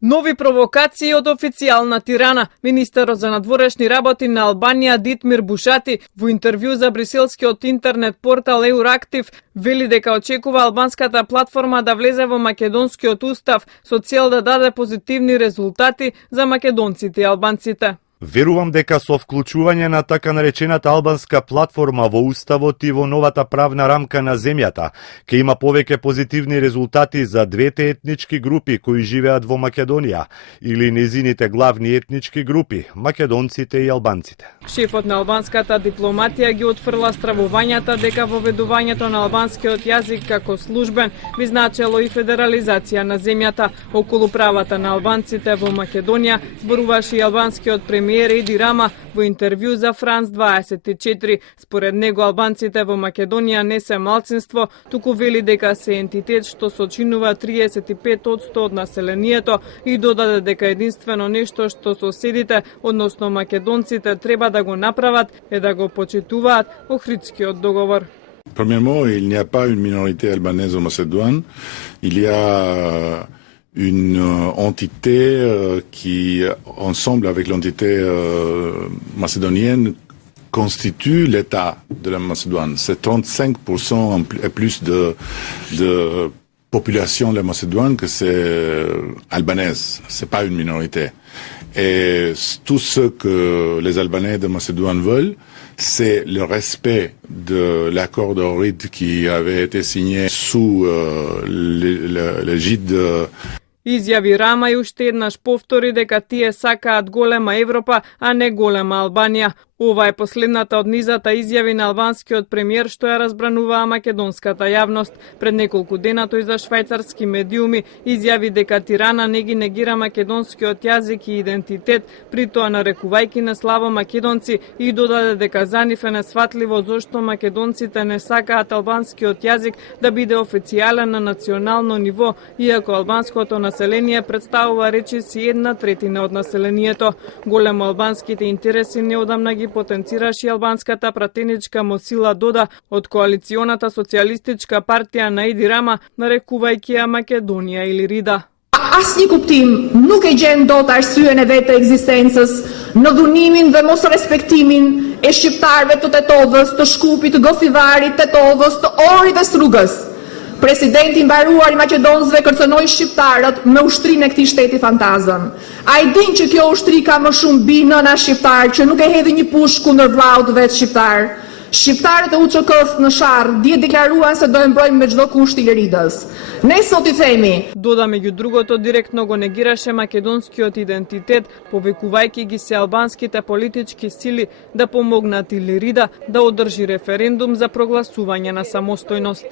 Нови провокации од официјална Тирана. Министерот за надворешни работи на Албанија Дитмир Бушати во интервју за бриселскиот интернет портал Euractiv вели дека очекува албанската платформа да влезе во македонскиот устав со цел да даде позитивни резултати за македонците и албанците. Верувам дека со вклучување на така наречената албанска платформа во уставот и во новата правна рамка на земјата, ќе има повеќе позитивни резултати за двете етнички групи кои живеат во Македонија или незините главни етнички групи, македонците и албанците. Шефот на албанската дипломатија ги отфрла стравувањата дека воведувањето на албанскиот јазик како службен би значело и федерализација на земјата. Околу правата на албанците во Македонија зборуваше и албанскиот премиер Еди Рама во интервју за Франс 24. Според него албанците во Македонија не се малцинство, туку вели дека се ентитет што сочинува 35% од населението и додаде дека единствено нешто што соседите, односно македонците, треба да го направат е да го почитуваат Охридскиот договор. Premièrement, il n'y a pas une minorité albanaise en Macédoine. Il y a une entité qui, ensemble avec l'entité macédonienne, constitue l'État de la Macédoine. C'est 35% et plus de population de la Macédoine que c'est albanaise. C'est pas une minorité. Et tout ce que les Albanais de Macédoine veulent, c'est le respect de l'accord d'Ohrid qui avait été signé sous l'égide de... Изјави Рама и уште еднаш повтори дека тие сакаат голема Европа, а не голема Албанија. Ова е последната од низата изјави на албанскиот премиер што ја разбрануваа македонската јавност. Пред неколку дена тој за швајцарски медиуми изјави дека Тирана не ги негира македонскиот јазик и идентитет, притоа нарекувајќи на слабо македонци, и додаде дека за нив е несфатливо зошто македонците не сакаат албанскиот јазик да биде официјален на национално ниво, иако албанското население представува речиси 1/3 од населението. Големо албанските интереси неодамна ги потенцираше и албанската пратеничка Мосила Дода од коалиционата социјалистичка партија на Еди Рама, нарекувајќи ја Македонија или Рида. Asnjë kuptim nuk e gjen dot arsyeën e vetë të ekzistencës në dhunimin dhe mos respektimin e shqiptarëve të Tetovës, të Shkupit, të Gosivarit, Tetovës, të Orit dhe Strugës. Presidenti mbaruar i Maqedonësve kërcënoi shqiptarët me ushtrinë e këtij shteti fantazëm. Ai din që kjo ushtri ka më shumë bi nëna shqiptar që nuk e hedhi një pushk kundër vllaut vetë shqiptar. Shqiptarët e UÇK-s në Sharr dje deklaruan se do e mbrojmë me çdo kusht Ileridës. Ne sot I themi. Дода меѓу другото директно го негираше македонскиот идентитет, повикувајќи ги се албанските политички сили да помогнат Илирида да одржи референдум за прогласување на самостојност.